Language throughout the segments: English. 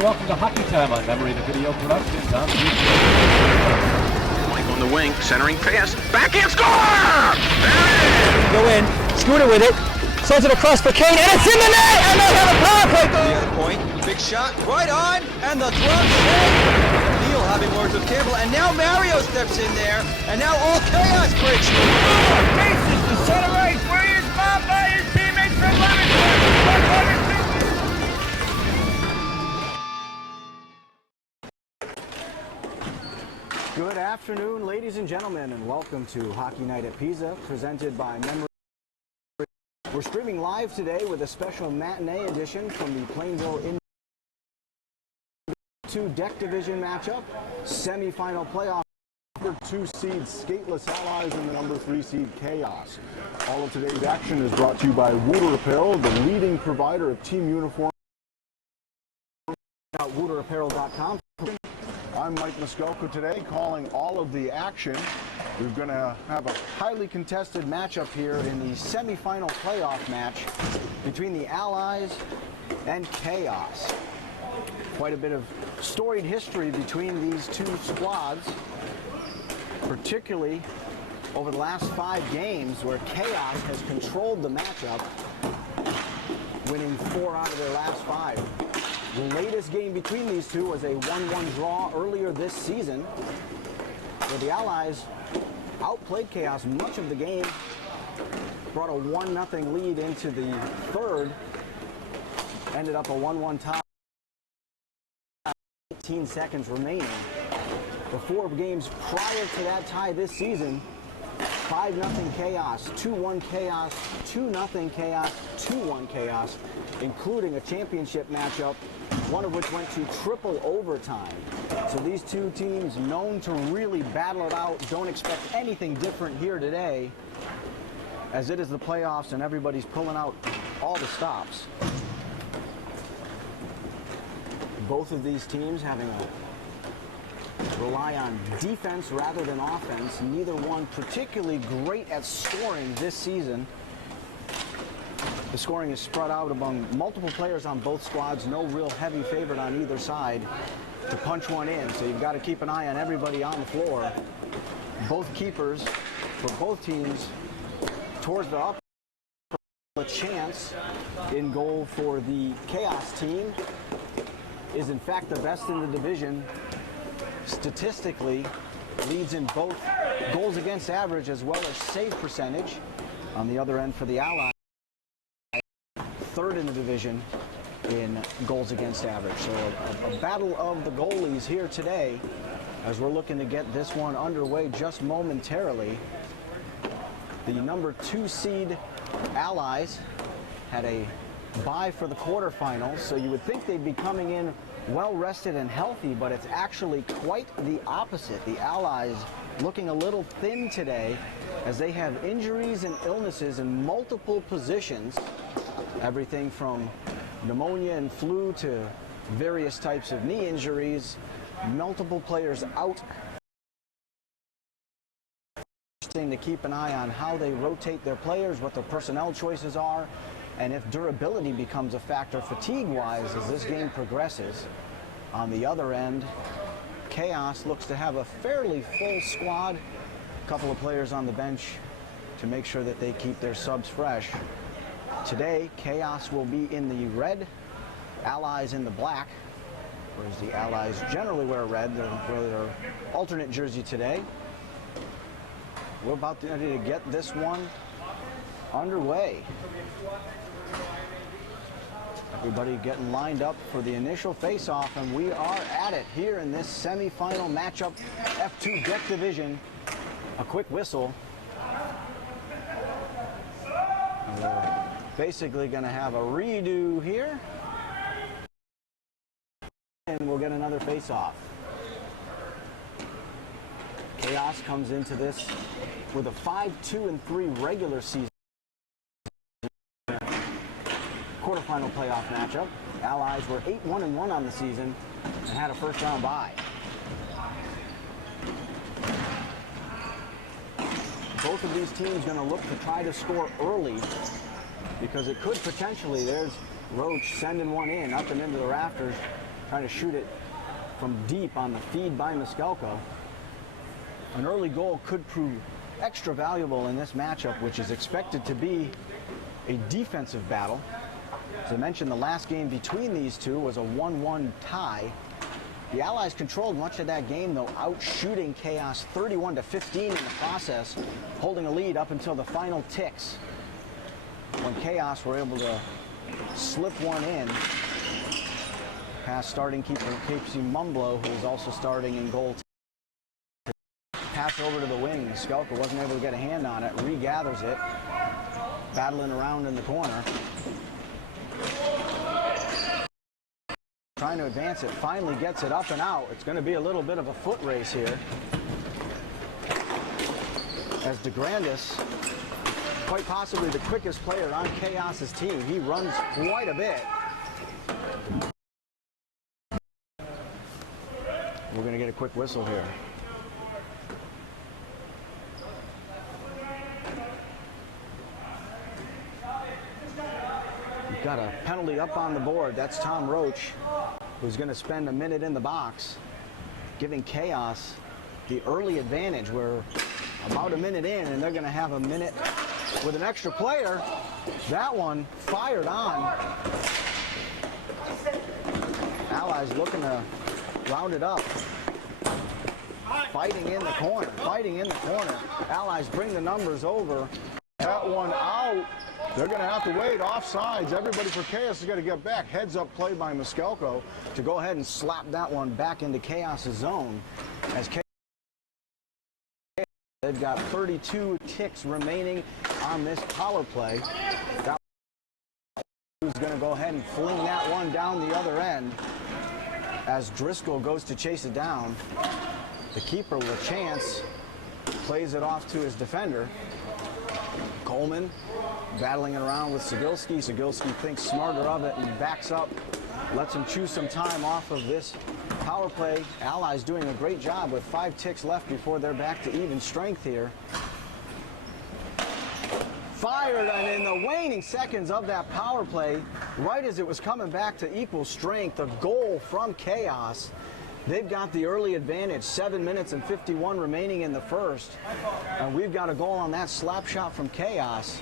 and welcome to Hockey Time on Memory the Video Productions. I'm Mike on the wing, centering pass, backhand score! There Go in, Scooter with it, sends it across for Kane, and it's in the net, and they have a power play goal! The other point, big shot, right on, and the throw shot. Neal having words with Campbell, and now Mario steps in there, and now all chaos breaks through. Oh, faces to center ice, where he is fouled by his teammates from Lemonster. Good afternoon, ladies and gentlemen, and welcome to Hockey Night at Pisa, presented by Memory. We're streaming live today with a special matinee edition from the Plainville Indoor Sports Deck Division matchup, semifinal playoff. Number 2 seed Skateless Allies and the number 3 seed Chaos. All of today's action is brought to you by Wooter Apparel, the leading provider of team uniforms. WooterApparel.com. I'm Mike Maiscalco today, calling all of the action. We're going to have a highly contested matchup here in the semifinal playoff match between the Allies and Chaos. Quite a bit of storied history between these two squads, particularly over the last 5 games where Chaos has controlled the matchup, winning 4 out of their last 5. The latest game between these two was a 1-1 draw earlier this season, where the Allies outplayed Chaos much of the game, brought a 1-0 lead into the third, ended up a 1-1 tie, 18 seconds remaining. The 4 games prior to that tie this season, 5-0 Chaos, 2-1 Chaos, 2-0 Chaos, 2-1 Chaos, including a championship matchup, one of which went to triple overtime. So these two teams known to really battle it out. Don't expect anything different here today, as it is the playoffs and everybody's pulling out all the stops. Both of these teams having to rely on defense rather than offense. Neither one particularly great at scoring this season. The scoring is spread out among multiple players on both squads. No real heavy favorite on either side to punch one in. So you've got to keep an eye on everybody on the floor. Both keepers for both teams towards the upper. A chance in goal for the Chaos team is in fact the best in the division. Statistically, leads in both goals against average as well as save percentage. On the other end for the Allies, third in the division in goals against average. So a battle of the goalies here today as we're looking to get this one underway just momentarily. The number 2 seed Allies had a bye for the quarterfinals, so you would think they'd be coming in well rested and healthy, but it's actually quite the opposite. The Allies looking a little thin today as they have injuries and illnesses in multiple positions, everything from pneumonia and flu to various types of knee injuries, multiple players out. Interesting to keep an eye on how they rotate their players, what their personnel choices are, and if durability becomes a factor fatigue-wise as this game progresses. On the other end, Chaos looks to have a fairly full squad. A couple of players on the bench to make sure that they keep their subs fresh. Today, Chaos will be in the red, Allies in the black, whereas the Allies generally wear red. They're wearing their alternate jersey today. We're about ready to get this one underway. Everybody getting lined up for the initial face-off, and we are at it here in this semi-final matchup, F2 Deck Division. A quick whistle. And we're basically going to have a redo here, and we'll get another face-off. Chaos comes into this with a 5-2-3 regular season quarterfinal playoff matchup. Allies were 8-1-1 on the season and had a first-round bye. Both of these teams going to look to try to score early because it could potentially, there's Roach sending one in, up and into the rafters. trying to shoot it from deep on the feed by Maiscalco. An early goal could prove extra valuable in this matchup, which is expected to be a defensive battle. As I mentioned, the last game between these two was a 1-1 tie. The Allies controlled much of that game, though, out-shooting Chaos 31-15 in the process, holding a lead up until the final ticks, when Chaos were able to slip one in past starting keeper Casey Mumblow, who is also starting in goal. Pass over to the wing. Maiscalco wasn't able to get a hand on it. Regathers it, battling around in the corner. Trying to advance it, finally gets it up and out. It's going to be a little bit of a foot race here, as DeGrandis, quite possibly the quickest player on Chaos's team. He runs quite a bit. We're going to get a quick whistle here. We've got a penalty up on the board. That's Tom Roach, who's going to spend a minute in the box, giving Chaos the early advantage. We're about a minute in, and they're going to have a minute with an extra player. That one fired on. Allies looking to round it up. Fighting in the corner, fighting in the corner. Allies bring the numbers over. That one out. They're going to have to wait. Offsides. Everybody for Chaos has got to get back. Heads up play by Maiscalco To go ahead and slap that one back into Chaos's zone. As they've got 32 ticks remaining on this power play. That who's going to go ahead and fling that one down the other end as Driscoll goes to chase it down. The keeper with a chance plays it off to his defender. Coleman battling it around with Cegilski. Cegilski thinks smarter of it and backs up, lets him chew some time off of this power play. Allies doing a great job with 5 ticks left before they're back to even strength here. Fired, and in the waning seconds of that power play, right as it was coming back to equal strength, a goal from Chaos. They've got the early advantage, 7 minutes and 51 remaining in the first. And we've got a goal on that slap shot from Chaos.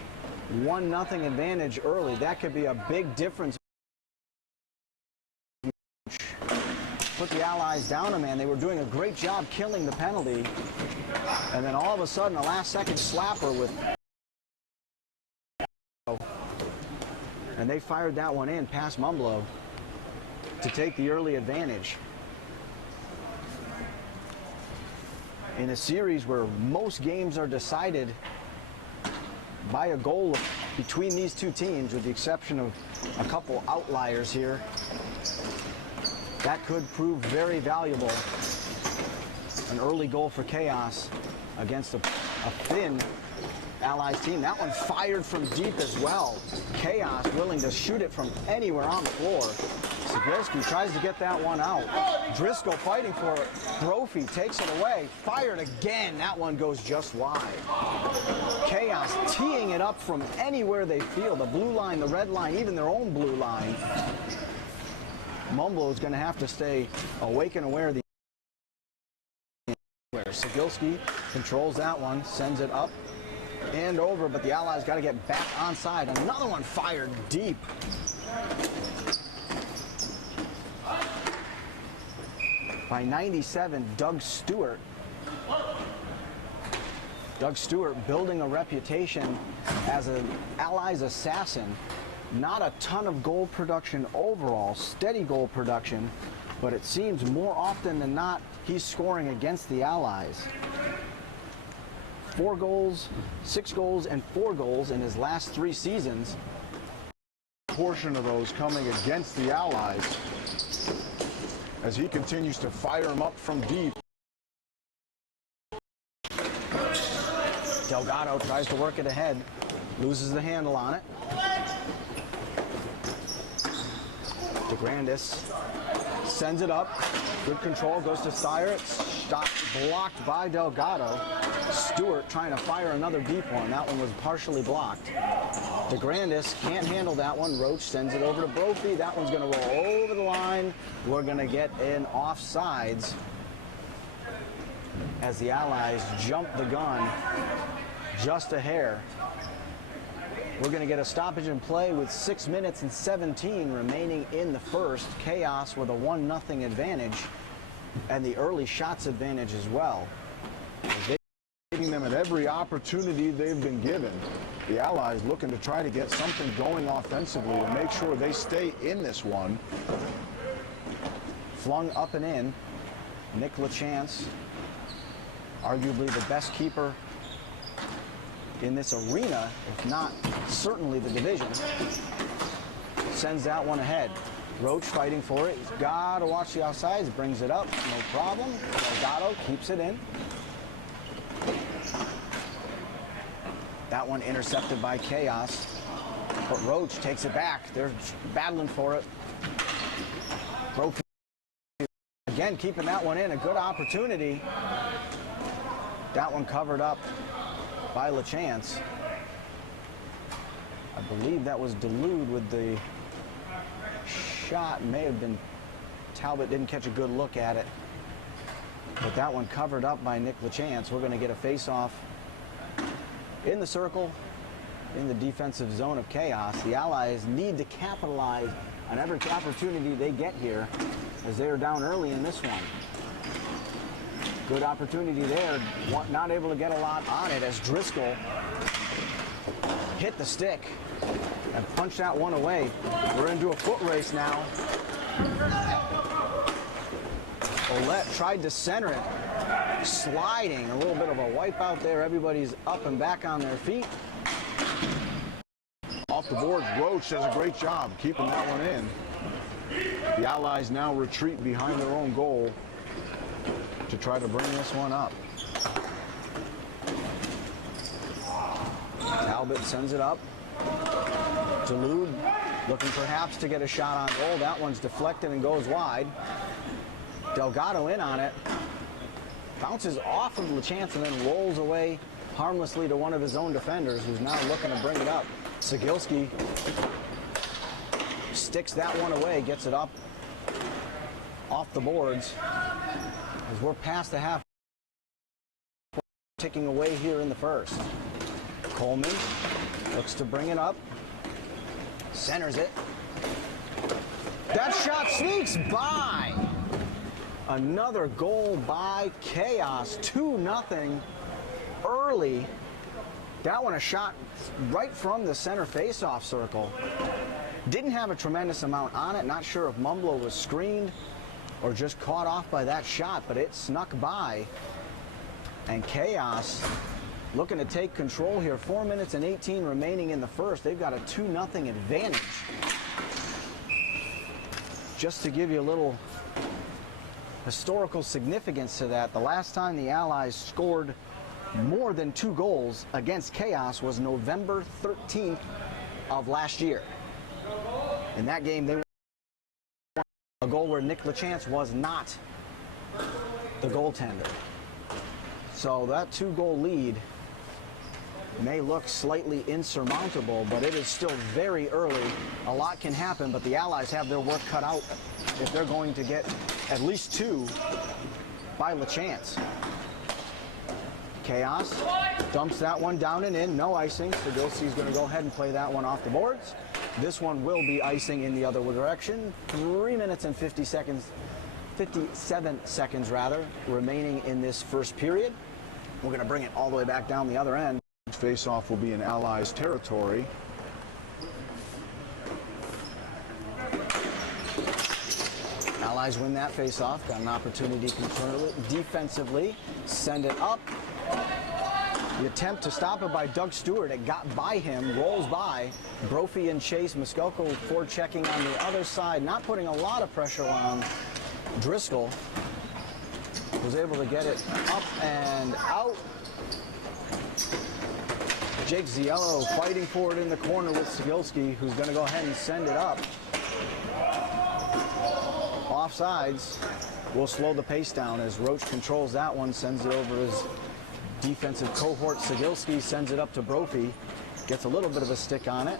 1-0 advantage early. That could be a big difference. Put the Allies down a man. They were doing a great job killing the penalty. And then all of a sudden, a last-second slapper with... And they fired that one in past Mumblow to take the early advantage. In a series where most games are decided by a goal between these two teams, with the exception of a couple outliers here, that could prove very valuable. An early goal for Chaos against a thin Allies team. That one fired from deep as well. Chaos willing to shoot it from anywhere on the floor. Cegilski tries to get that one out. Driscoll fighting for it. Brophy takes it away. Fired again. That one goes just wide. Chaos teeing it up from anywhere they feel. The blue line, the red line, even their own blue line. Mumblow is going to have to stay awake and aware. Cegilski controls that one, sends it up and over, but the Allies got to get back onside. Another one fired deep. By 97, Doug Stewart. Doug Stewart building a reputation as an Allies assassin. Not a ton of goal production overall, steady goal production, but it seems more often than not he's scoring against the Allies. 4 goals, 6 goals, and 4 goals in his last 3 seasons. Portion of those coming against the Allies as he continues to fire them up from deep. Delgado tries to work it ahead, loses the handle on it. DeGrandis sends it up. Good control, goes to Sire. It's shot blocked by Delgado. Stewart trying to fire another deep one. That one was partially blocked. DeGrandis can't handle that one. Roach sends it over to Brophy. That one's going to roll over the line. We're going to get an offsides as the Allies jump the gun just a hair. We're going to get a stoppage in play with 6 minutes and 17 remaining in the first. Chaos with a 1-0 advantage and the early shots advantage as well. Taking them at every opportunity they've been given. The Allies looking to try to get something going offensively to make sure they stay in this one. Flung up and in. Nick LaChance, arguably the best keeper in this arena, if not certainly the division, sends that one ahead. Roach fighting for it. He's got to watch the offsides. Brings it up. No problem. Delgado keeps it in. That one intercepted by Chaos. But Roach takes it back. They're battling for it. Brophy again keeping that one in. A good opportunity. That one covered up by LaChance. I believe that was Dulude with the shot. May have been Talbot. Didn't catch a good look at it. But that one covered up by Nick LaChance. We're going to get a face-off in the circle, in the defensive zone of Chaos. The Allies need to capitalize on every opportunity they get here, as they are down early in this one. Good opportunity there. Not able to get a lot on it as Driscoll hit the stick and punched that one away. We're into a foot race now. Ouellette tried to center it, sliding, a little bit of a wipeout there. Everybody's up and back on their feet. Off the boards, Roach does a great job keeping that one in. The Allies now retreat behind their own goal to try to bring this one up. Talbot sends it up. Dulude looking perhaps to get a shot on goal. That one's deflected and goes wide. Delgado in on it. Bounces off of LaChance and then rolls away harmlessly to one of his own defenders, who's now looking to bring it up. Cegilski sticks that one away, gets it up off the boards. As we're past the half, ticking away here in the first. Coleman looks to bring it up, centers it. That shot sneaks by. Another goal by Chaos, 2-0 early. That one a shot right from the center face-off circle. Didn't have a tremendous amount on it. Not sure if Mumblo was screened or just caught off by that shot, but it snuck by. And Chaos looking to take control here. 4 minutes and 18 remaining in the first. They've got a 2-0 advantage. Just to give you a little historical significance to that, the last time the Allies scored more than 2 goals against Chaos was November 13th of last year. In that game, they won a goal where Nick LaChance was not the goaltender. So that 2-goal lead may look slightly insurmountable, but it is still very early. A lot can happen, but the Allies have their work cut out if they're going to get at least 2 by LaChance. Chaos dumps that one down and in, no icing. Cegilski's going to go ahead and play that one off the boards. This one will be icing in the other direction. 3 minutes and 57 seconds rather, remaining in this first period. We're going to bring it all the way back down the other end. Face-off will be in Allies territory. Allies win that face-off. Got an opportunity to control it defensively. Send it up. The attempt to stop it by Doug Stewart. It got by him, rolls by. Brophy and Chase. Maiscalco forechecking on the other side, not putting a lot of pressure on Driscoll. Was able to get it up and out. Jake Ziello fighting for it in the corner with Cegilski, who's going to go ahead and send it up. Offsides will slow the pace down as Roach controls that one, sends it over his defensive cohort. Cegilski sends it up to Brophy. Gets a little bit of a stick on it.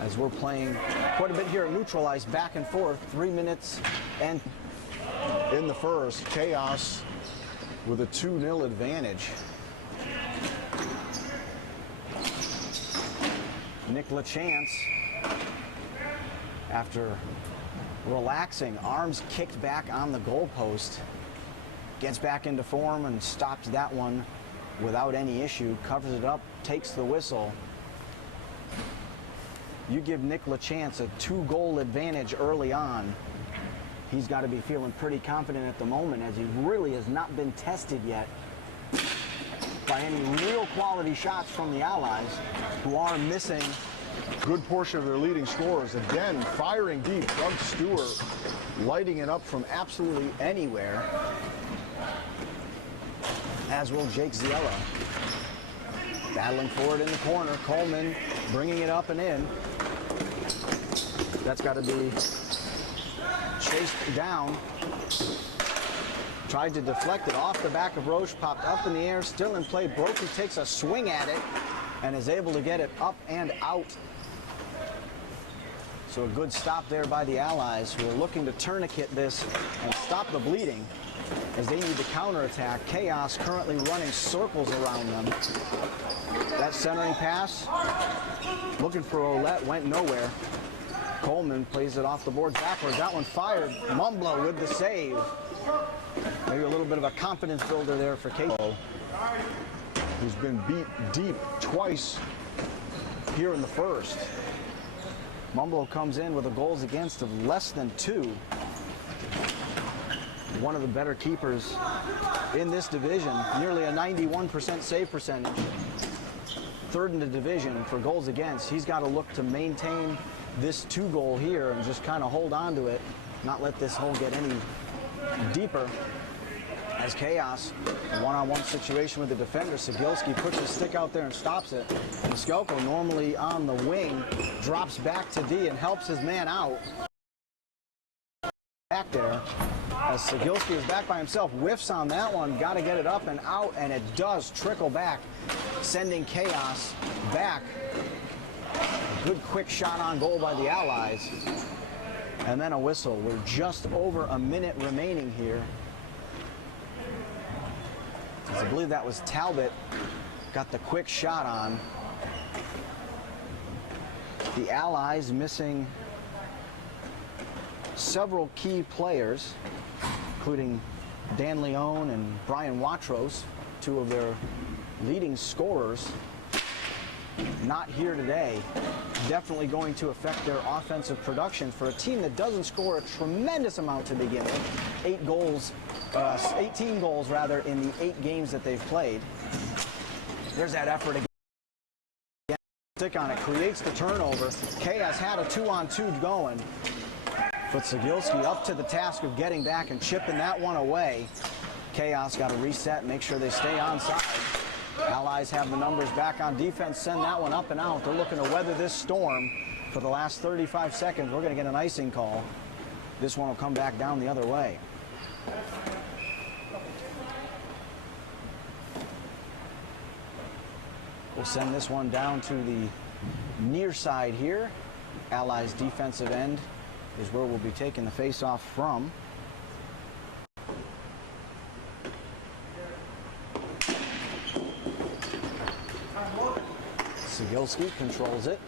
As we're playing quite a bit here at neutral ice, back and forth, 3 minutes and In the first, Chaos with a 2-0 advantage. Nick LaChance, after relaxing, arms kicked back on the goalpost, gets back into form and stops that one without any issue, covers it up, takes the whistle. You give Nick LaChance a 2-goal advantage early on. He's got to be feeling pretty confident at the moment, as he really has not been tested yet by any real quality shots from the Allies, who are missing. Good portion of their leading scorers. Again, firing deep. Doug Stewart lighting it up from absolutely Anywhere, as will Jake Ziella. Battling for it in the corner. Coleman bringing it up and in. That's got to be chased down. Tried to deflect it off the back of Roche, popped up in the air, still in play. Brophy takes a swing at it and is able to get it up and out. So a good stop there by the Allies, who are looking to tourniquet this and stop the bleeding as they need to counterattack. Chaos currently running circles around them. That centering pass, looking for Ouellette, went nowhere. Coleman plays it off the board backwards. That one fired. Mumblo with the save. Maybe a little bit of a confidence builder there for Chaos, who's been beat deep twice here in the first. Mumblo comes in with a goals against of less than 2. One of the better keepers in this division, nearly a 91% save percentage. Third in the division for goals against. He's got to look to maintain this 2-goal here and just kind of hold on to it, not let this hole get any deeper. As Chaos, a one-on-one situation with the defender, Cegilski puts his stick out there and stops it. Maiscalco, normally on the wing, drops back to D and helps his man out. Back there, as Cegilski is back by himself, whiffs on that one, got to get it up and out, and it does trickle back, sending Chaos back. A good quick shot on goal by the Allies. And then a whistle. We're just over a minute remaining here. I believe that was Talbot, got the quick shot on. The Allies missing several key players, including Dan Leone and Brian Watros, 2 of their leading scorers, not here today. Definitely going to affect their offensive production for a team that doesn't score a tremendous amount to begin with. 18 goals rather in the 8 games that they've played. There's that effort again. Stick on it, creates the turnover. Chaos had a 2-on-2 going, but Cegilski up to the task of getting back and chipping that one away. Chaos got to reset, make sure they stay onside. Allies have the numbers back on defense, send that one up and out. They're looking to weather this storm for the last 35 seconds. We're going to get an icing call. This one will come back down the other way. We'll send this one down to the near side here. Allies defensive end is where we'll be taking the face-off from. Cegilski controls it,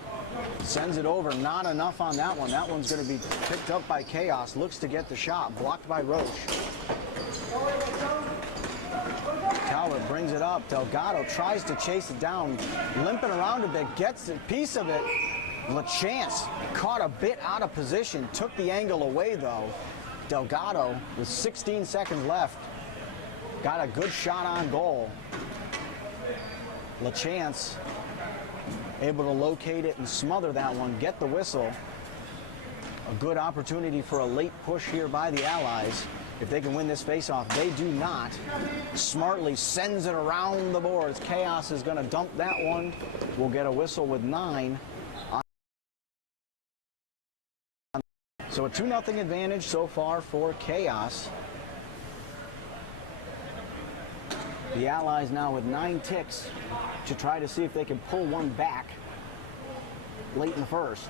sends it over, not enough on that one. That one's going to be picked up by Chaos, looks to get the shot, blocked by Roche. Talbot brings it up, Delgado tries to chase it down, limping around a bit, gets a piece of it. LaChance caught a bit out of position, took the angle away though. Delgado, with 16 seconds left, got a good shot on goal. LaChance able to locate it and smother that one, get the whistle. A good opportunity for a late push here by the Allies. If they can win this faceoff, they do not. Smartly sends it around the boards. Chaos is going to dump that one. We'll get a whistle with 9. So a 2-0 advantage so far for Chaos. The Allies now with 9 ticks to try to see if they can pull one back late in the first.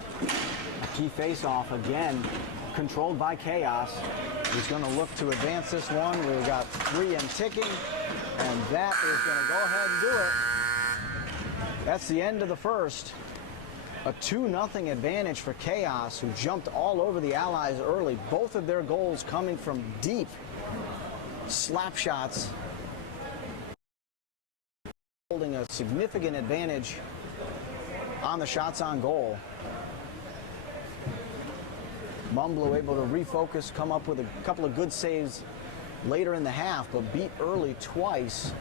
A key face-off again, controlled by Chaos. He's going to look to advance this one. We've got 3 and ticking, and that is going to go ahead and do it. That's the end of the first. A 2-0 advantage for Chaos, who jumped all over the Allies early. Both of their goals coming from deep slap shots, holding a significant advantage on the shots on goal. Mumblo able to refocus, come up with a couple of good saves later in the half, but beat early twice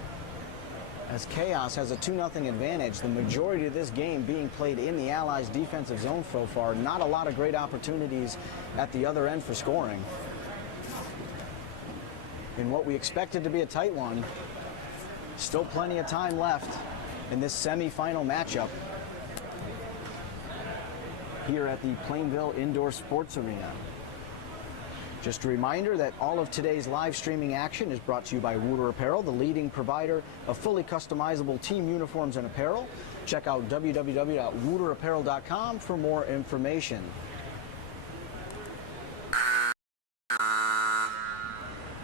as Chaos has a 2-0 advantage. The majority of this game being played in the Allies' defensive zone so far. Not a lot of great opportunities at the other end for scoring. In what we expected to be a tight one, still plenty of time left in this semifinal matchup here at the Plainville Indoor Sports Arena. Just a reminder that all of today's live streaming action is brought to you by Wooter Apparel, the leading provider of fully customizable team uniforms and apparel. Check out www.wooterapparel.com for more information.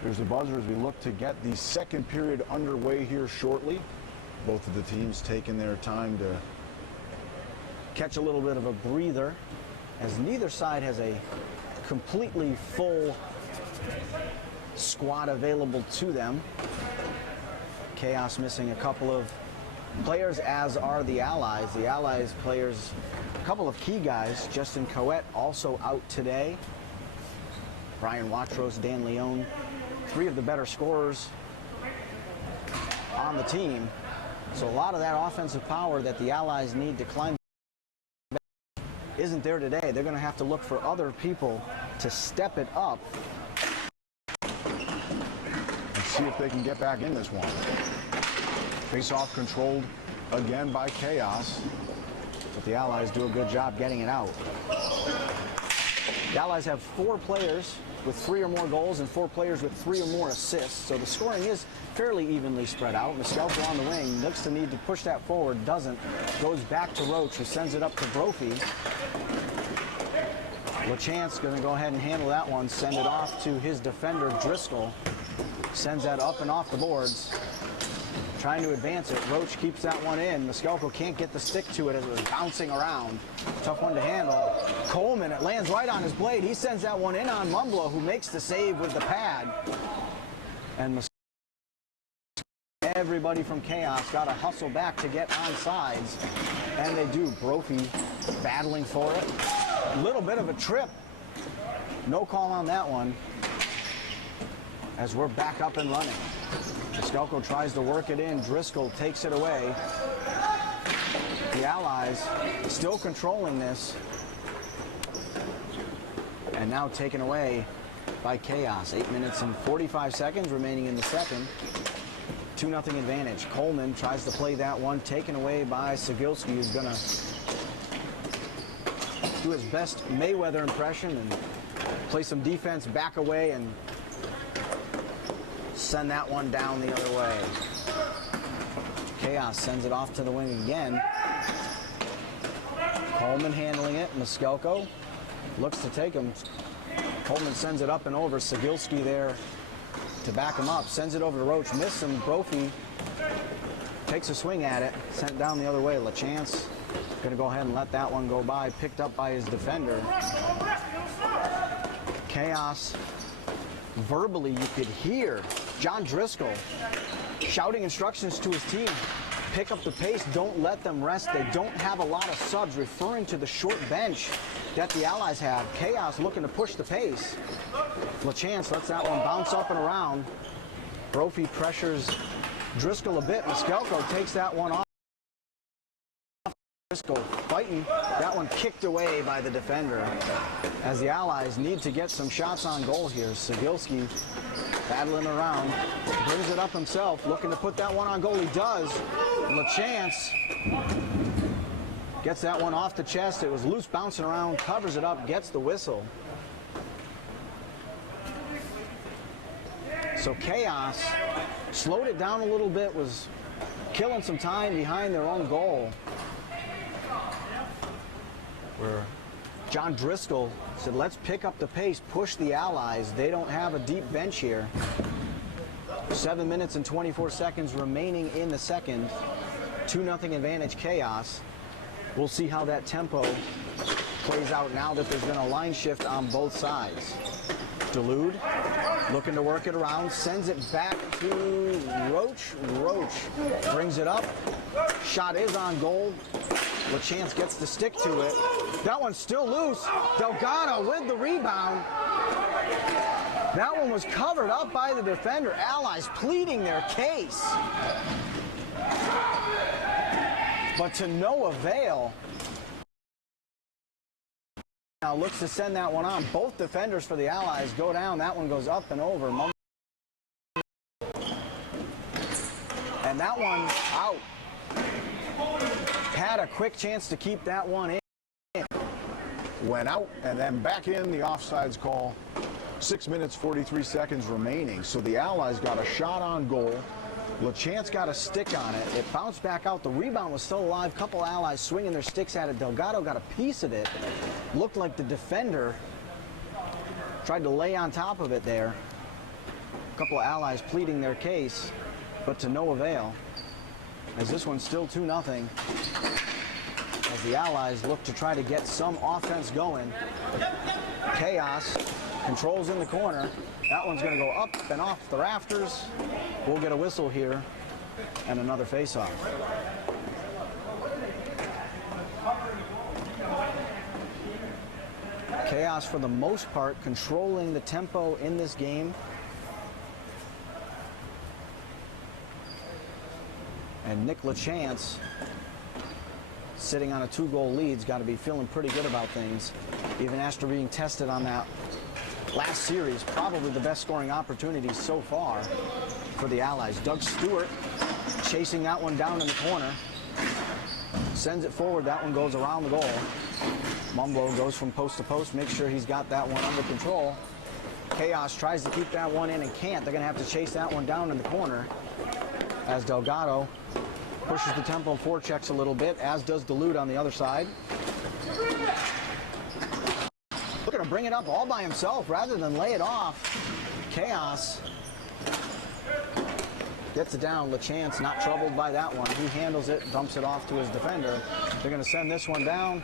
There's the buzzer as we look to get the second period underway here shortly. Both of the teams taking their time to Catch a little bit of a breather as neither side has a completely full squad available to them. Chaos missing a couple of players, as are the Allies. The Allies players, a couple of key guys. Justin Coet also out today. Brian Watros, Dan Leone, 3 of the better scorers on the team. So a lot of that offensive power that the Allies need to climb isn't there today. They're going to have to look for other people to step it up and see if they can get back in this one. Face-off controlled again by Chaos. but the Allies do a good job getting it out. The Allies have 4 players with 3 or more goals and 4 players with 3 or more assists, so the scoring is fairly evenly spread out. Maiscalco on the wing looks to need to push that forward, doesn't. Goes back to Roach, who sends it up to Brophy. LaChance going to go ahead and handle that one, send it off to his defender, Driscoll. Sends that up and off the boards. Trying to advance it. Roach keeps that one in. Maiscalco can't get the stick to it as it was bouncing around. Tough one to handle. Coleman, it lands right on his blade. He sends that one in on Mumblo, who makes the save with the pad. And everybody from Chaos got to hustle back to get on sides. And they do. Brophy battling for it. A little bit of a trip. No call on that one, as we're back up and running. Maiscalco tries to work it in. Driscoll takes it away. The Allies still controlling this. And now taken away by Chaos. 8 minutes and 45 seconds remaining in the second. 2-0 advantage. Coleman tries to play that one. Taken away by Cegilski, who's going to do his best Mayweather impression and play some defense back away and send that one down the other way. Chaos sends it off to the wing again. Coleman handling it. Maiscalco looks to take him. Coleman sends it up and over. Cegilski there to back him up. Sends it over to Roach. Miss him. Brophy takes a swing at it. Sent down the other way. LaChance going to go ahead and let that one go by. Picked up by his defender. Chaos. Verbally, you could hear John Driscoll shouting instructions to his team. Pick up the pace. Don't let them rest. They don't have a lot of subs, referring to the short bench that the Allies have. Chaos looking to push the pace. LaChance lets that one bounce up and around. Brophy pressures Driscoll a bit. Maiscalco takes that one off. Driscoll fighting. That one kicked away by the defender, as the Allies need to get some shots on goal here. Cegilski battling around, brings it up himself, looking to put that one on goal. He does. LaChance gets that one off the chest. It was loose, bouncing around, covers it up, gets the whistle. So Chaos slowed it down a little bit, was killing some time behind their own goal. Where John Driscoll said, let's pick up the pace, push the Allies. They don't have a deep bench here. 7 minutes and 24 seconds remaining in the second. 2-0 advantage Chaos. We'll see how that tempo plays out now that there's been a line shift on both sides. Dulude looking to work it around, sends it back to Roach. Roach brings it up. Shot is on goal. LaChance gets the stick to it. That one's still loose. Delgado with the rebound. That one was covered up by the defender. Allies pleading their case. But to no avail. Now looks to send that one on. Both defenders for the Allies go down. That one goes up and over. And that one out. Had a quick chance to keep that one in. Went out and then back in, the offsides call. 6 minutes, 43 seconds remaining. So the Allies got a shot on goal. LaChance got a stick on it. It bounced back out. The rebound was still alive. Couple Allies swinging their sticks at it. Delgado got a piece of it. Looked like the defender tried to lay on top of it there. A couple of Allies pleading their case, but to no avail. As this one's still 2-0. As the Allies look to try to get some offense going. Chaos controls in the corner. That one's going to go up and off the rafters. We'll get a whistle here and another face-off. Chaos, for the most part, controlling the tempo in this game. And Nick LaChance, sitting on a 2-goal lead, has got to be feeling pretty good about things, even after being tested on that last series. Probably the best scoring opportunity so far for the Allies. Doug Stewart chasing that one down in the corner. Sends it forward. That one goes around the goal. Mumblo goes from post to post, makes sure he's got that one under control. Chaos tries to keep that one in and can't. They're going to have to chase that one down in the corner as Delgado pushes the tempo and forechecks a little bit, as does Dulude on the other side. Looking to bring it up all by himself rather than lay it off. Chaos gets it down. LaChance not troubled by that one. He handles it, dumps it off to his defender. They're going to send this one down.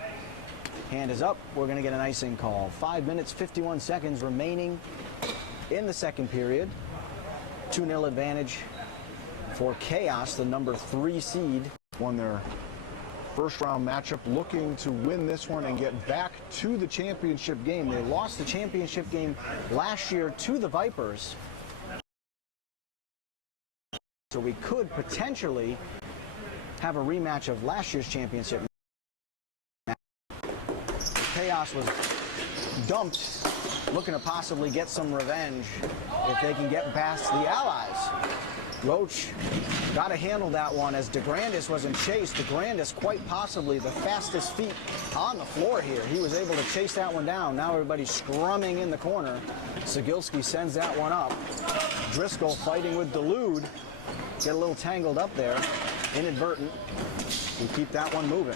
Hand is up. We're going to get an icing call. 5 minutes, 51 seconds remaining in the second period. 2-0 advantage for Chaos, the number 3 seed. Won their first round matchup, looking to win this one and get back to the championship game. They lost the championship game last year to the Vipers. So we could potentially have a rematch of last year's championship. Chaos was dumped, looking to possibly get some revenge if they can get past the Allies. Roach got to handle that one as DeGrandis was in chase. DeGrandis quite possibly the fastest feet on the floor here. He was able to chase that one down. Now everybody's scrumming in the corner. Sigilski sends that one up. Driscoll fighting with Dulude. Get a little tangled up there. Inadvertent. We keep that one moving.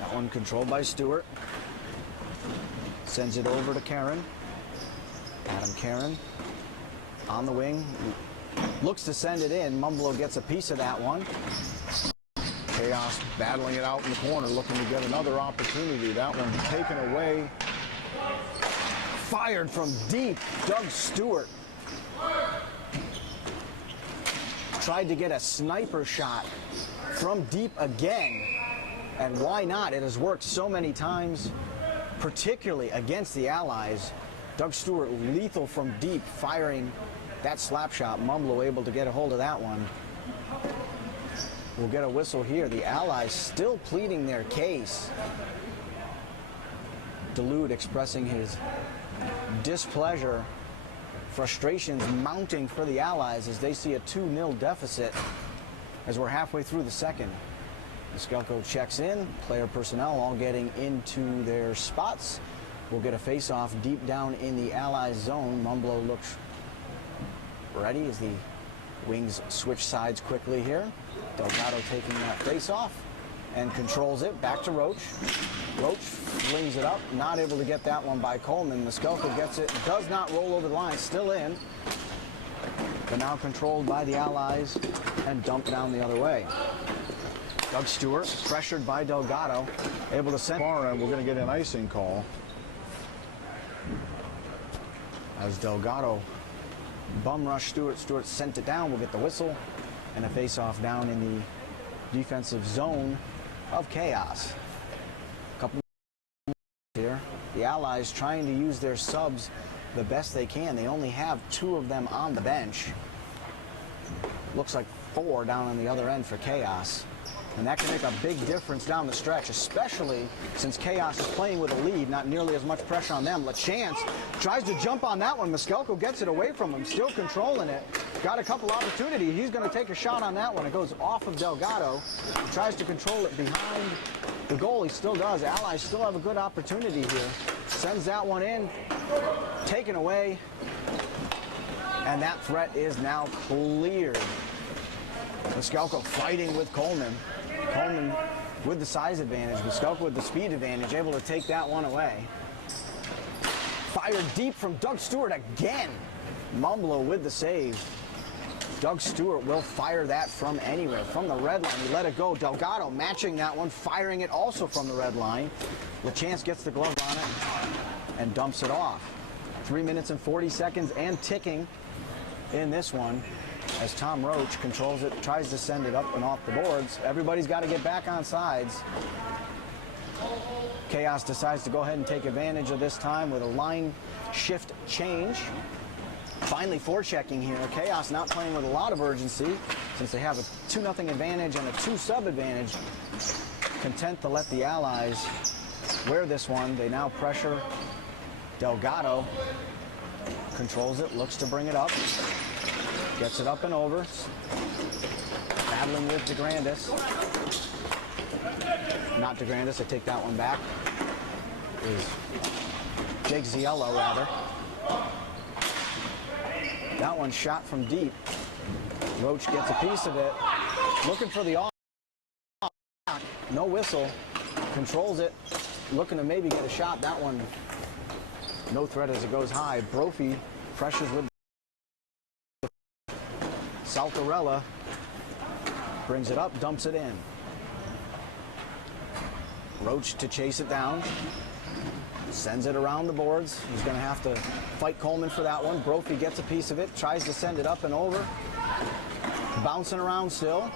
That one controlled by Stewart. Sends it over to Karen. Adam Karen on the wing. Looks to send it in. Mumblo gets a piece of that one. Chaos battling it out in the corner, looking to get another opportunity. That one taken away. Fired from deep. Doug Stewart tried to get a sniper shot from deep again. And why not? It has worked so many times, particularly against the Allies. Doug Stewart lethal from deep, firing that slap shot. Mumblo able to get a hold of that one. We'll get a whistle here. The Allies still pleading their case. Dulude expressing his displeasure, frustrations mounting for the Allies as they see a 2-0 deficit as we're halfway through the second. Maiscalco checks in, player personnel all getting into their spots. will get a face-off deep down in the Allies zone. Mumblo looks ready as the Wings switch sides quickly here. Delgado taking that face-off and controls it. Back to Roach. Roach flings it up, not able to get that one by Coleman. Maiscalco gets it, does not roll over the line, still in. But now controlled by the Allies and dumped down the other way. Doug Stewart, pressured by Delgado, able to send. Far end, we're going to get an icing call. As Delgado bum rush Stewart. Stewart sent it down. We'll get the whistle and a face-off down in the defensive zone of Chaos. A couple here. The Allies trying to use their subs the best they can. They only have 2 of them on the bench. Looks like 4 down on the other end for Chaos. And that can make a big difference down the stretch, especially since Chaos is playing with a lead, not nearly as much pressure on them. LaChance tries to jump on that one. Maiscalco gets it away from him, still controlling it. Got a couple opportunities. He's going to take a shot on that one. It goes off of Delgado. He tries to control it behind the goal. He still does. Allies still have a good opportunity here. Sends that one in, taken away, and that threat is now cleared. Maiscalco fighting with Coleman. Coleman with the size advantage, Maiscalco with the speed advantage, able to take that one away. Fired deep from Doug Stewart again. Mumblo with the save. Doug Stewart will fire that from anywhere, from the red line. He let it go. Delgado matching that one, firing it also from the red line. LaChance gets the glove on it and dumps it off. 3 minutes and 40 seconds and ticking in this one. As Tom Roach controls it, tries to send it up and off the boards. Everybody's got to get back on sides. Chaos decides to go ahead and take advantage of this time with a line shift change. Finally forechecking here. Chaos not playing with a lot of urgency since they have a 2-0 advantage and a 2-sub advantage. Content to let the Allies wear this one. They now pressure Delgado. Controls it, looks to bring it up. Gets it up and over. Battling with DeGrandis. Not DeGrandis, I take that one back. Is Jake Ziello, rather. That one shot from deep. Roach gets a piece of it. Looking for the off. No whistle. Controls it. Looking to maybe get a shot. That one, no threat as it goes high. Brophy pressures with Saltarella, brings it up, dumps it in. Roach to chase it down. Sends it around the boards. He's going to have to fight Coleman for that one. Brophy gets a piece of it, tries to send it up and over. Bouncing around still.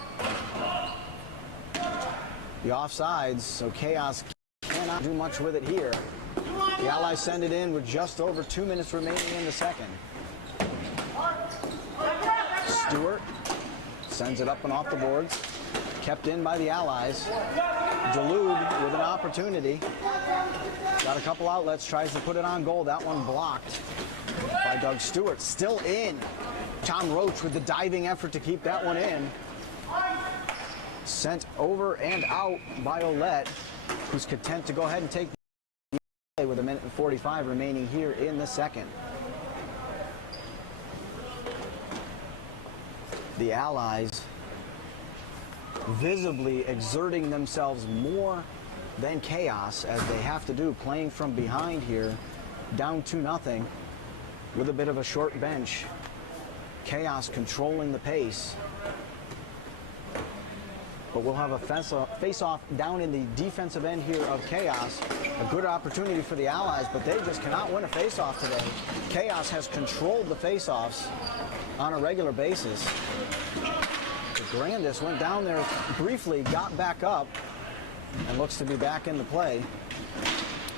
The offsides, so Chaos cannot do much with it here. The Allies send it in with just over 2 minutes remaining in the second. Stewart sends it up and off the boards. Kept in by the Allies. Dulude with an opportunity. Got a couple outlets, tries to put it on goal. That one blocked by Doug Stewart. Still in. Tom Roach with the diving effort to keep that one in. Sent over and out by Ouellette, who's content to go ahead and take the play with 1:45 remaining here in the second. The Allies visibly exerting themselves more than Chaos, as they have to do, playing from behind here, down 2-0 with a bit of a short bench. Chaos controlling the pace. But we'll have a face-off down in the defensive end here of Chaos. A good opportunity for the Allies, but they just cannot win a face-off today. Chaos has controlled the face-offs on a regular basis. Grandis went down there briefly, got back up, and looks to be back in the play.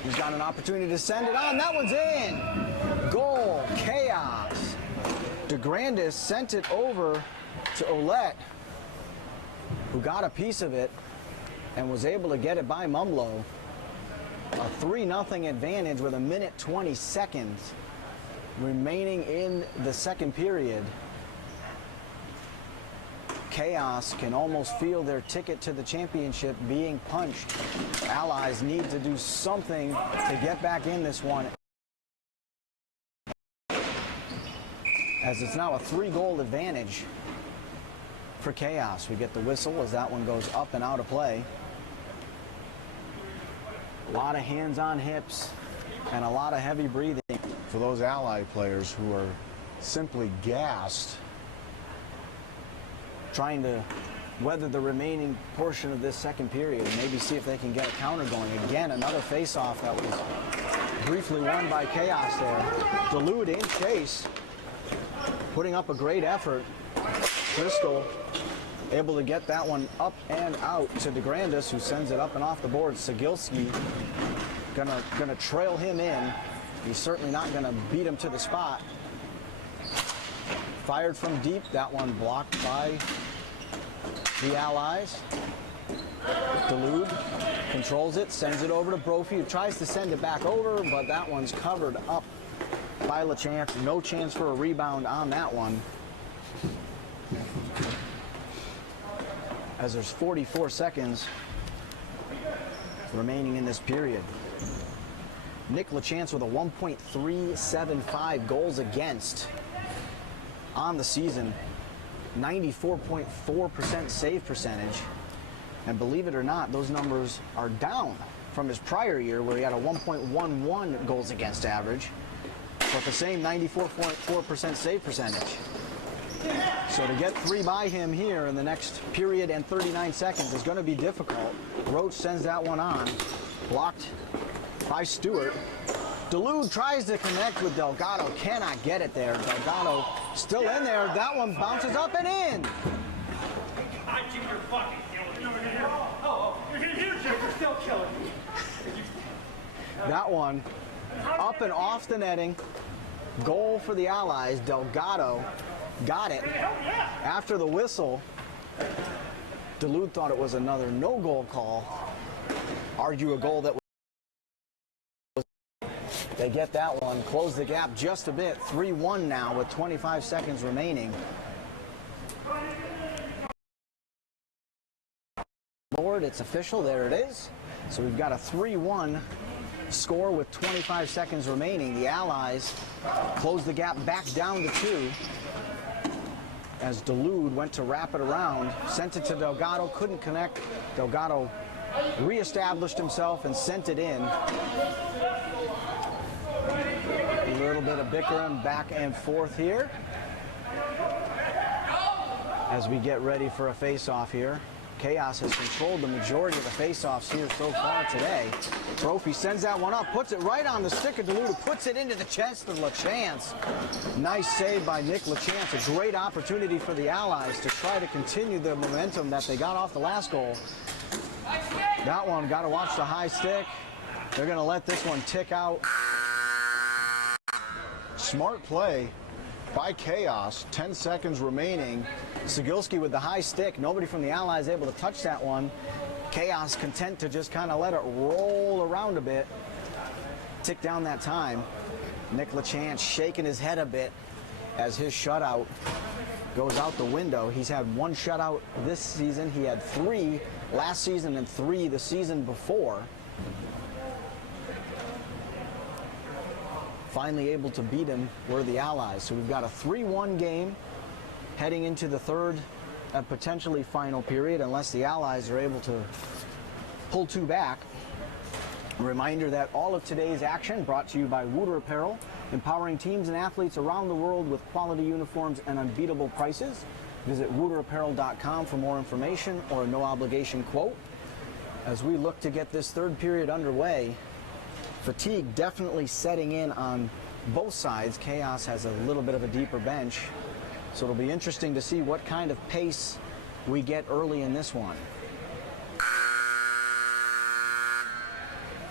He's got an opportunity to send it on. That one's in. Goal, Chaos. DeGrandis sent it over to Ouellette, who got a piece of it and was able to get it by Mumblo. A 3-0 advantage with 1:20 seconds remaining in the second period. Chaos can almost feel their ticket to the championship being punched. Allies need to do something to get back in this one, as it's now a 3-goal advantage for Chaos. We get the whistle as that one goes up and out of play. A lot of hands on hips and a lot of heavy breathing. For those Ally players who are simply gassed, trying to weather the remaining portion of this second period, maybe see if they can get a counter going. Again, another face-off that was briefly won by Chaos there. Duluth in chase, putting up a great effort. Crystal able to get that one up and out to DeGrandis, who sends it up and off the board. Sigilski gonna trail him in. He's certainly not gonna beat him to the spot. Fired from deep, that one blocked by the Allies. Duluth controls it, sends it over to Brophy, who tries to send it back over, but that one's covered up by LaChance. No chance for a rebound on that one, as there's 44 seconds remaining in this period. Nick LaChance with a 1.375 goals against on the season, 94.4% save percentage, and believe it or not, those numbers are down from his prior year, where he had a 1.11 goals against average, but the same 94.4% save percentage. So to get 3 by him here in the next period and 39 seconds is going to be difficult. Roach sends that one on, blocked by Stewart. Duluth tries to connect with Delgado, cannot get it there. Delgado still in there. That one bounces up and in. I think you're fucking killing me. Oh, you're still killing me. That one up and off the netting. Goal for the Allies. Delgado got it after the whistle. Duluth thought it was another no-goal call. Argue a goal that was. They get that one, close the gap just a bit. 3-1 now with 25 seconds remaining. Lord, it's official. There it is. So we've got a 3-1 score with 25 seconds remaining. The Allies close the gap back down to 2 as Duluth went to wrap it around, sent it to Delgado, couldn't connect. Delgado reestablished himself and sent it in. A little bit of bickering back and forth here as we get ready for a face-off here. Chaos has controlled the majority of the face-offs here so far today. Brophy sends that one up, puts it right on the stick of Duluth, puts it into the chest of LaChance. Nice save by Nick LaChance. A great opportunity for the Allies to try to continue the momentum that they got off the last goal. That one, got to watch the high stick. They're going to let this one tick out. smart play by Chaos. 10 seconds remaining. Sigilski with the high stick. Nobody from the Allies able to touch that one. Chaos content to just kind of let it roll around a bit. Tick down that time. Nick LaChance shaking his head a bit as his shutout goes out the window. He's had one shutout this season. He had 3 last season and 3 the season before. Finally able to beat him were the Allies. So we've got a 3-1 game heading into the third and potentially final period, unless the Allies are able to pull 2 back. A reminder that all of today's action brought to you by Wooter Apparel, empowering teams and athletes around the world with quality uniforms and unbeatable prices. Visit wooterapparel.com for more information or a no-obligation quote. As we look to get this third period underway, fatigue definitely setting in on both sides. Chaos has a little bit of a deeper bench, so it'll be interesting to see what kind of pace we get early in this one.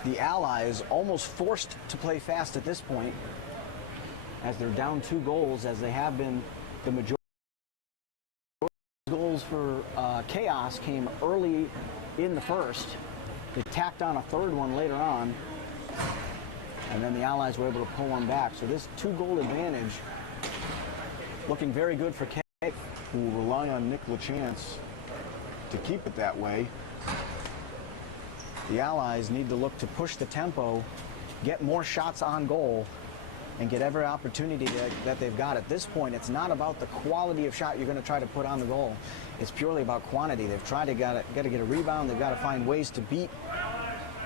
The Allies almost forced to play fast at this point, as they're down 2 goals, as they have been the majority. Goals for Chaos came early in the first. They tacked on a third one later on, and then the Allies were able to pull one back. So this 2-goal advantage looking very good for Chaos. who will rely on Nick LaChance to keep it that way. The Allies need to look to push the tempo, get more shots on goal, and get every opportunity that they've got. At this point, it's not about the quality of shot you're going to try to put on the goal. It's purely about quantity. They've tried to got to get a rebound. They've got to find ways to beat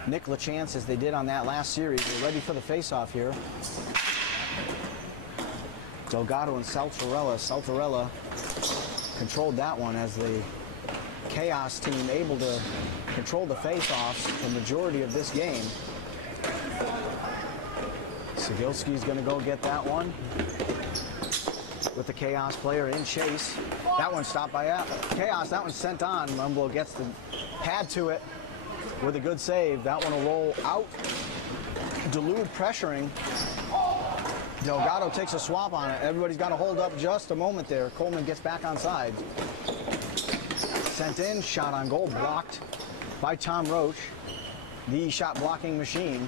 Nick LaChance as they did on that last series. They're ready for the face-off here. Delgado and Saltarella. Saltarella controlled that one as the Chaos team able to control the face-offs the majority of this game. Cegilski's going to go get that one with the Chaos player in chase. That one stopped by Chaos. That one sent on. Mumblo gets the pad to it with a good save. That one will roll out. Dulude pressuring. Delgado takes a swap on it. Everybody's got to hold up just a moment there. Coleman gets back on side. Sent in, shot on goal, blocked by Tom Roach. The shot blocking machine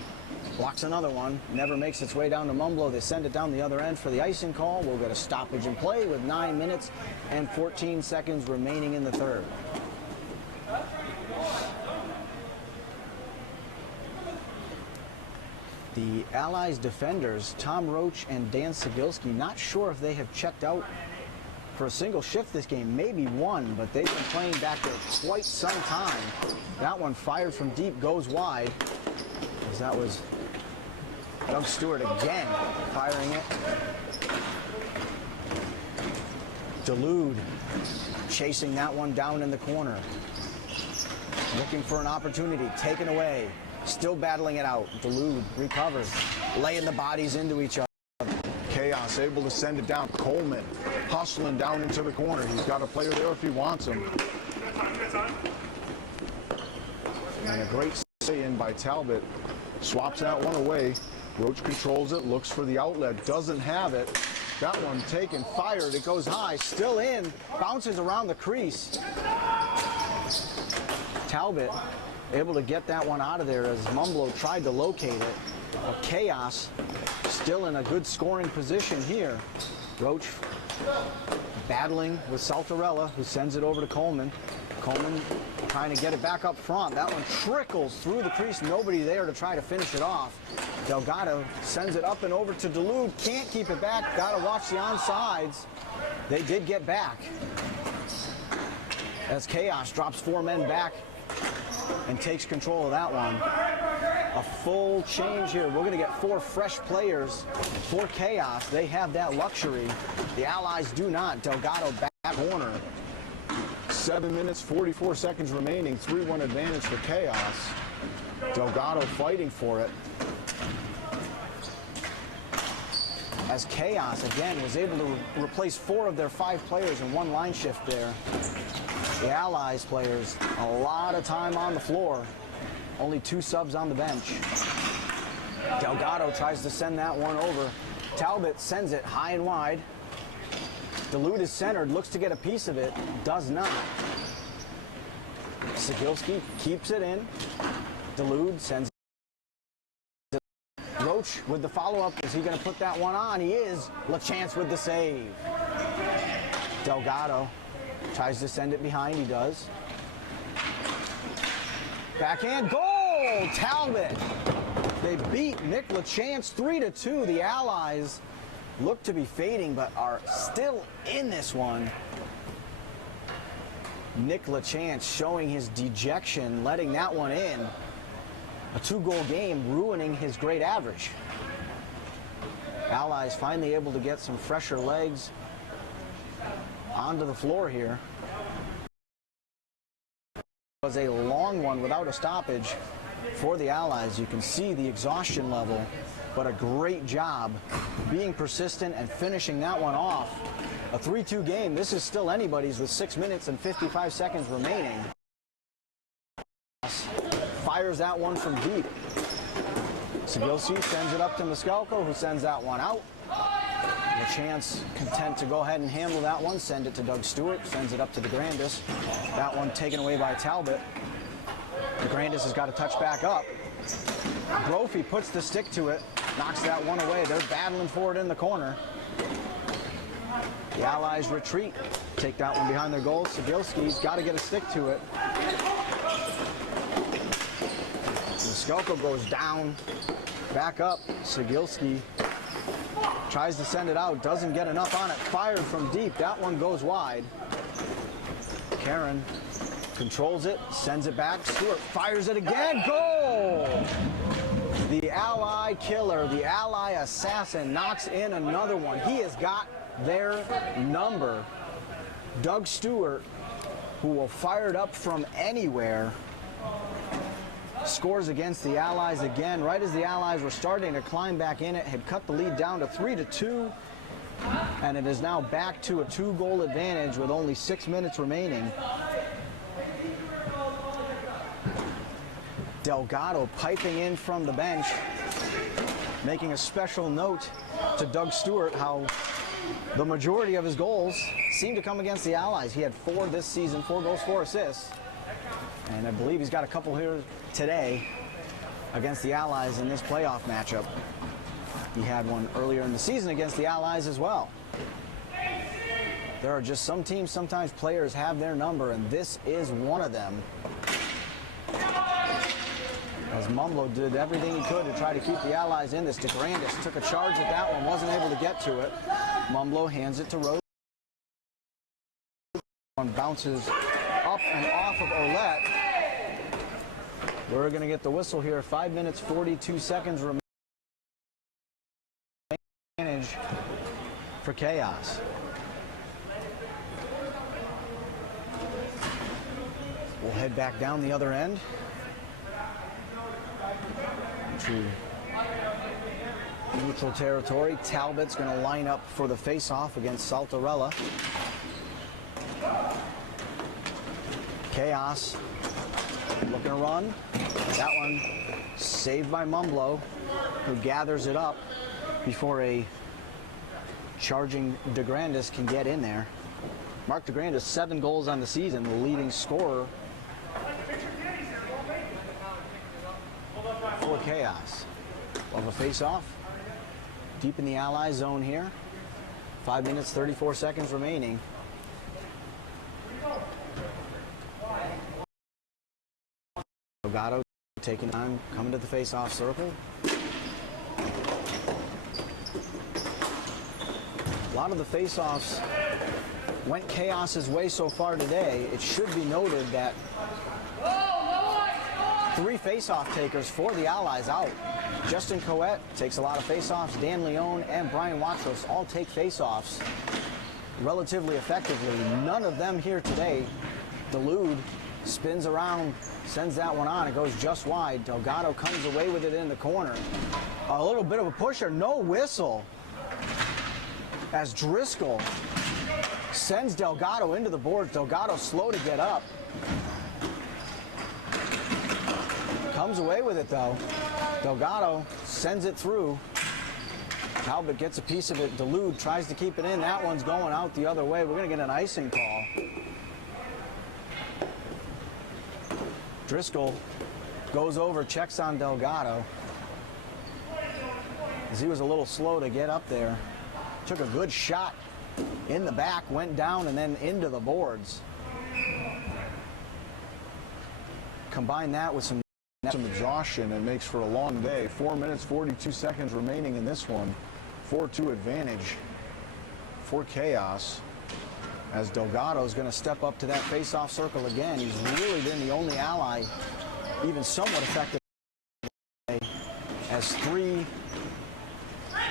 blocks another one, never makes its way down to Mumblo. They send it down the other end for the icing call. We'll get a stoppage in play with 9 minutes and 14 seconds remaining in the third. The Allies defenders, Tom Roach and Dan Cegilski, not sure if they have checked out for a single shift this game, maybe one, but they've been playing back there quite some time. That one fired from deep, goes wide, as that was Doug Stewart again firing it. Dulude chasing that one down in the corner. Looking for an opportunity, taken away. Still battling it out. Dulude recovers, laying the bodies into each other. Chaos able to send it down. Coleman hustling down into the corner. He's got a player there if he wants him. And a great stay in by Talbot. Swaps that one away. Roach controls it, looks for the outlet, doesn't have it. That one taken, fired, it goes high, still in, bounces around the crease. Talbot able to get that one out of there as Mumblo tried to locate it. But Chaos still in a good scoring position here. Roach battling with Saltarella, who sends it over to Coleman. Coleman trying to get it back up front. That one trickles through the crease. Nobody there to try to finish it off. Delgado sends it up and over to Dulude. Can't keep it back. Got to watch the onsides. They did get back. As Chaos drops 4 men back and takes control of that one. A full change here. We're going to get 4 fresh players for Chaos. They have that luxury. The Allies do not. Delgado back corner. 7 minutes, 44 seconds remaining. 3-1 advantage for Chaos. Delgado fighting for it. As Chaos, again, was able to replace 4 of their 5 players in one line shift there. The Allies players, a lot of time on the floor. Only 2 subs on the bench. Delgado tries to send that one over. Talbot sends it high and wide. Dulude is centered, looks to get a piece of it, does not. Cegilski keeps it in. Dulude sends it. Roach with the follow-up. Is he going to put that one on? He is. LaChance with the save. Delgado tries to send it behind. He does. Backhand goal! Talbot. They beat Nick LaChance 3-2. The Allies look to be fading, but are still in this one. Nick LaChance showing his dejection, letting that one in. A 2-goal game, ruining his great average. Allies finally able to get some fresher legs onto the floor here. It was a long one without a stoppage for the Allies. You can see the exhaustion level, but a great job being persistent and finishing that one off. A 3-2 game. This is still anybody's with 6 minutes and 55 seconds remaining. Fires that one from deep. Cegilski sends it up to Maiscalco, who sends that one out. LaChance content to go ahead and handle that one. Send it to Doug Stewart. Sends it up to DeGrandis. That one taken away by Talbot. DeGrandis has got to touch back up. Brophy puts the stick to it. Knocks that one away. They're battling for it in the corner. The Allies retreat take that one behind their goal. Cegilski's got to get a stick to it. Maiscalco goes down, back up. Cegilski tries to send it out, doesn't get enough on it. Fired from deep. That one goes wide. Karen controls it, sends it back. Stewart fires it again. Goal! The Ally killer, the Ally assassin knocks in another one. He has got their number. Doug Stewart, who will fire it up from anywhere, scores against the Allies again. Right as the Allies were starting to climb back in it, had cut the lead down to 3-2, and it is now back to a 2-goal advantage with only 6 minutes remaining. Delgado piping in from the bench, making a special note to Doug Stewart how the majority of his goals seem to come against the Allies. He had 4 this season, 4 goals, 4 assists. And I believe he's got a couple here today against the Allies in this playoff matchup. He had one earlier in the season against the Allies as well. There are just some teams, sometimes players have their number, and this is one of them. As Mumblo did everything he could to try to keep the Allies in this. DeGrandis took a charge at that one, wasn't able to get to it. Mumblo hands it to Rose. One bounces up and off of Olette. We're going to get the whistle here. 5 minutes, 42 seconds remaining for Chaos. We'll head back down the other end to neutral territory. Talbot's going to line up for the face-off against Saltarella. Chaos looking to run. That one saved by Mumblo, who gathers it up before a charging DeGrandis can get in there. Mark DeGrandis, 7 goals on the season, the leading scorer for Chaos. We'll have a face-off deep in the Ally zone here. 5 minutes, 34 seconds remaining. Delgado taking time, coming to the face-off circle. A lot of the face-offs went Chaos's way so far today. It should be noted that 3 face-off takers for the Allies out. Justin Coette takes a lot of face-offs. Dan Leone and Brian Watros all take face-offs relatively effectively. None of them here today. Delude spins around, sends that one on. It goes just wide. Delgado comes away with it in the corner. A little bit of a pusher, no whistle, as Driscoll sends Delgado into the boards. Delgado slow to get up. Comes away with it though. Delgado sends it through. Talbot gets a piece of it. Delude tries to keep it in. That one's going out the other way. We're going to get an icing call. Driscoll goes over, checks on Delgado, as he was a little slow to get up there. Took a good shot in the back, went down and then into the boards. Combine that with some exhaustion, and makes for a long day. 4 minutes, 42 seconds remaining in this one. 4-2 advantage for Chaos, as Delgado is going to step up to that face-off circle again. He's really been the only Ally even somewhat effective, as 3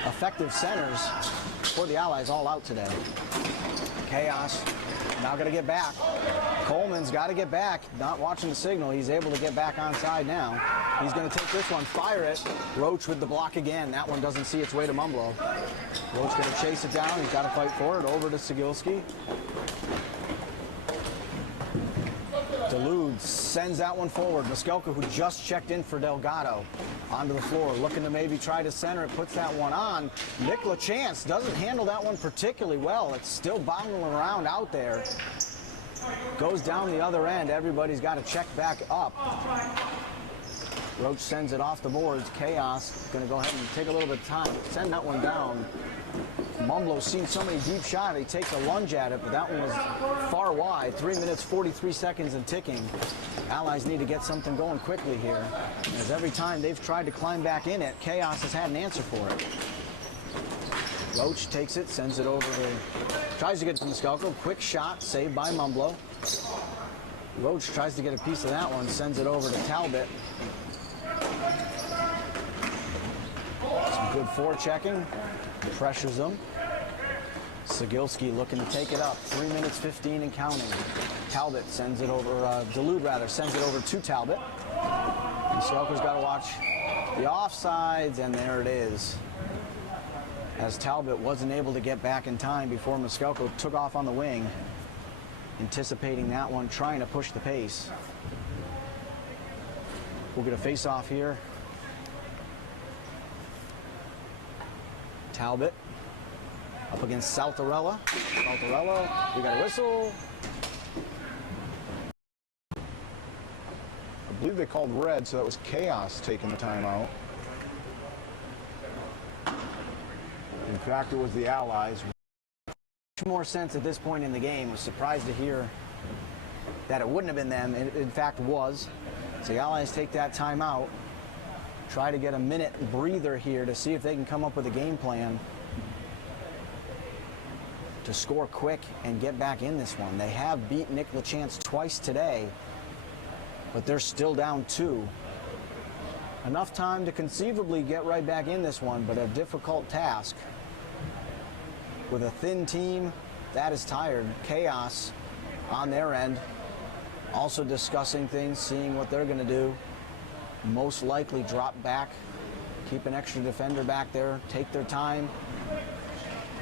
effective centers for the Allies all out today. Chaos now going to get back. Coleman's got to get back. Not watching the signal. He's able to get back onside now. He's going to take this one, fire it. Roach with the block again. That one doesn't see its way to Mumblo. Roach going to chase it down. He's got to fight for it. Over to Cegilski. Delude sends that one forward. Maiscalco, who just checked in for Delgado, onto the floor, looking to maybe try to center it, puts that one on. Nick LaChance doesn't handle that one particularly well. It's still bounding around out there. Goes down the other end. Everybody's got to check back up. Roach sends it off the boards. Chaos going to go ahead and take a little bit of time, send that one down Mumblo's seen so many deep shots, he takes a lunge at it, but that one was far wide. 3 minutes, 43 seconds and ticking. Allies need to get something going quickly here, as every time they've tried to climb back in it, Chaos has had an answer for it. Roach takes it, sends it over to, tries to get it to Maiscalco. Quick shot, saved by Mumblo. Roach tries to get a piece of that one, sends it over to Talbot. Some good forechecking, pressures them. Sigilski looking to take it up, 3 minutes 15 and counting. Talbot sends it over, Delude rather, sends it over to Talbot. Maiscalco's got to watch the offsides, and there it is. As Talbot wasn't able to get back in time before Maiscalco took off on the wing, anticipating that one, trying to push the pace. We'll get a face-off here. Talbot up against Saltarella. Saltarella, we got a whistle. I believe they called red, so that was Chaos taking the timeout. In fact, it was the Allies. Much more sense at this point in the game. Was surprised to hear that it wouldn't have been them. It in fact was. So the Allies take that timeout, try to get a minute breather here to see if they can come up with a game plan to score quick and get back in this one. They have beat Nick LaChance twice today, but they're still down 2. Enough time to conceivably get right back in this one, but a difficult task. With a thin team that is tired. Chaos on their end, also discussing things, seeing what they're going to do. Most likely drop back, keep an extra defender back there, take their time,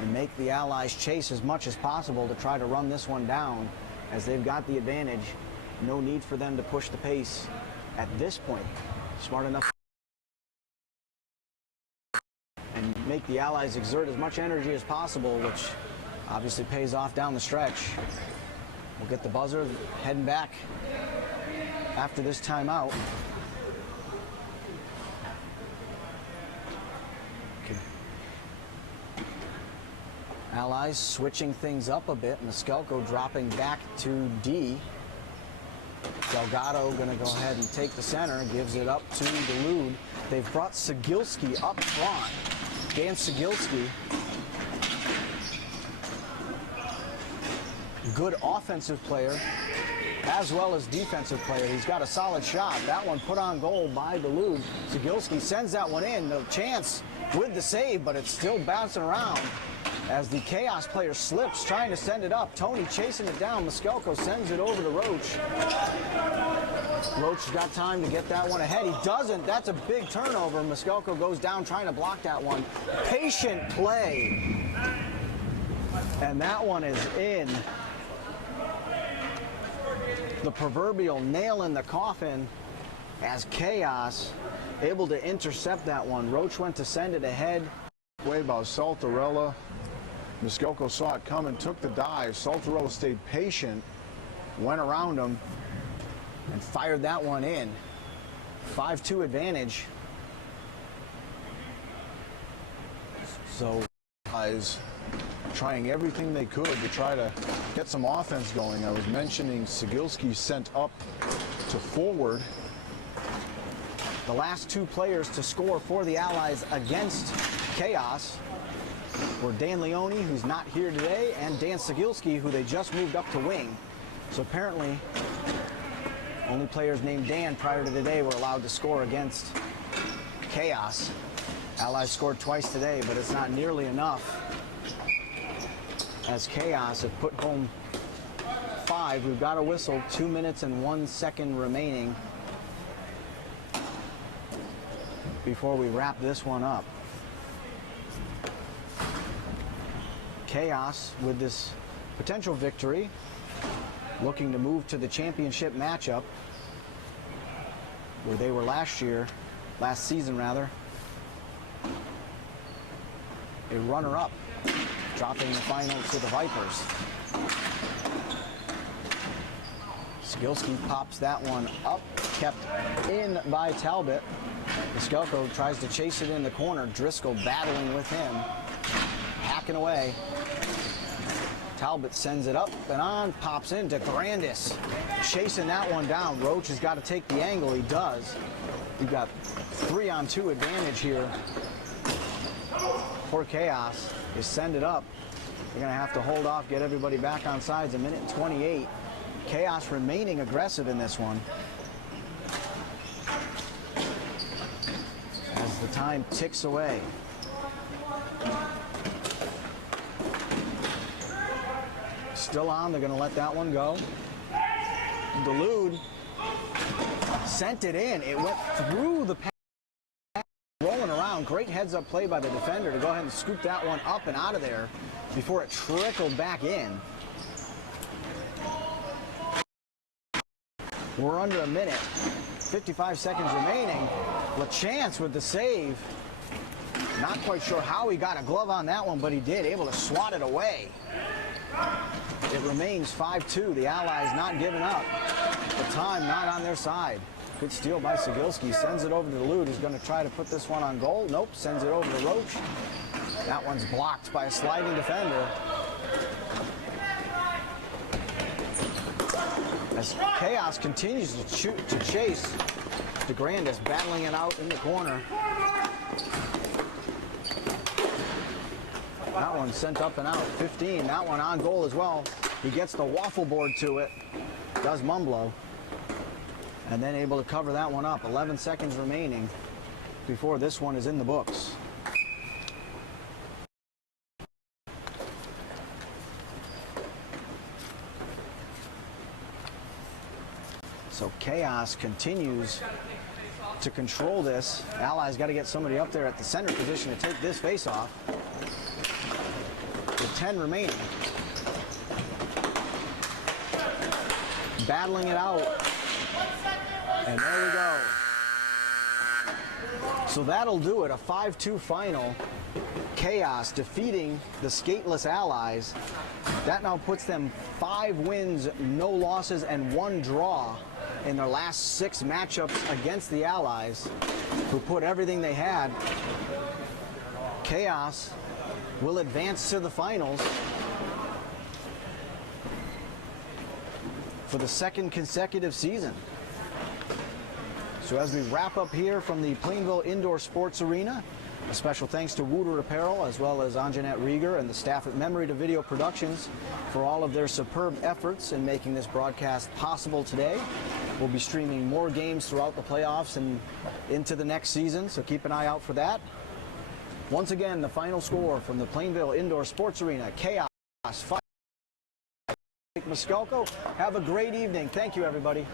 and make the Allies chase as much as possible to try to run this one down, as they've got the advantage. No need for them to push the pace at this point. Smart enough and make the Allies exert as much energy as possible, which obviously pays off down the stretch. We'll get the buzzer heading back after this timeout. Okay. Allies switching things up a bit. Maiscalco dropping back to D. Delgado going to go ahead and take the center, gives it up to Delude. They've brought Sigilski up front. Dan Sigilski, good offensive player as well as defensive player. He's got a solid shot. That one put on goal by Delude. Sigilski sends that one in. No chance with the save, but it's still bouncing around as the Chaos player slips, trying to send it up. Tony chasing it down. Maiscalco sends it over to Roach. Roach's got time to get that one ahead. He doesn't. That's a big turnover. Maiscalco goes down trying to block that one. Patient play. And that one is in. The proverbial nail in the coffin as Chaos able to intercept that one. Roach went to send it ahead. Way by Saltarella. Maiscalco saw it coming, took the dive. Saltarella stayed patient, went around him, and fired that one in. 5-2 advantage. So, guys trying everything they could to try to get some offense going. I was mentioning Sigilski sent up to forward. The last 2 players to score for the Allies against Chaos were Dan Leone, who's not here today, and Dan Sigilski, who they just moved up to wing. So apparently, only players named Dan prior to today were allowed to score against Chaos. Allies scored twice today, but it's not nearly enough, as Chaos have put home 5. We've got a whistle, 2 minutes and 1 second remaining before we wrap this one up. Chaos, with this potential victory, looking to move to the championship matchup where they were last season rather. A runner-up, dropping the final to the Vipers. Sigilski pops that one up, kept in by Talbot. Maiscalco tries to chase it in the corner. Driscoll battling with him. backing away. Talbot sends it up and on, pops into Grandis. Chasing that one down. Roach has got to take the angle. He does. We've got 3-on-2 advantage here for Chaos. They send it up. They're going to have to hold off, get everybody back on sides. 1:28. Chaos remaining aggressive in this one. As the time ticks away. Still on, they're going to let that one go. Delude sent it in. It went through the pass, rolling around. Great heads-up play by the defender to go ahead and scoop that one up and out of there before it trickled back in. We're under a minute. 55 seconds remaining. LaChance with the save. Not quite sure how he got a glove on that one, but he did, able to swat it away. It remains 5-2. The Allies not giving up. The time not on their side. Good steal by Cegilski. Sends it over to Delude, who's going to try to put this one on goal. Nope, sends it over to Roach. That one's blocked by a sliding defender. As Chaos continues to chase, DeGrandis battling it out in the corner. That one sent up and out. 15. That one on goal as well. He gets the waffle board to it. Does Mumblo. And then able to cover that one up. 11 seconds remaining before this one is in the books. So Chaos continues to control this. Allies got to get somebody up there at the center position to take this face-off. With 10 remaining. Battling it out. And there we go. So that'll do it. A 5-2 final. Chaos defeating the Skateless Allies. That now puts them 5 wins, no losses, and 1 draw in their last 6 matchups against the Allies, who put everything they had. Chaos will advance to the finals for the 2nd consecutive season. So as we wrap up here from the Plainville Indoor Sports Arena, a special thanks to Wooter Apparel as well as Anjanette Rieger and the staff at Memory to Video Productions for all of their superb efforts in making this broadcast possible today. We'll be streaming more games throughout the playoffs and into the next season, so keep an eye out for that. Once again, the final score from the Plainville Indoor Sports Arena, Chaos 5. Maiscalco. Have a great evening. Thank you, everybody.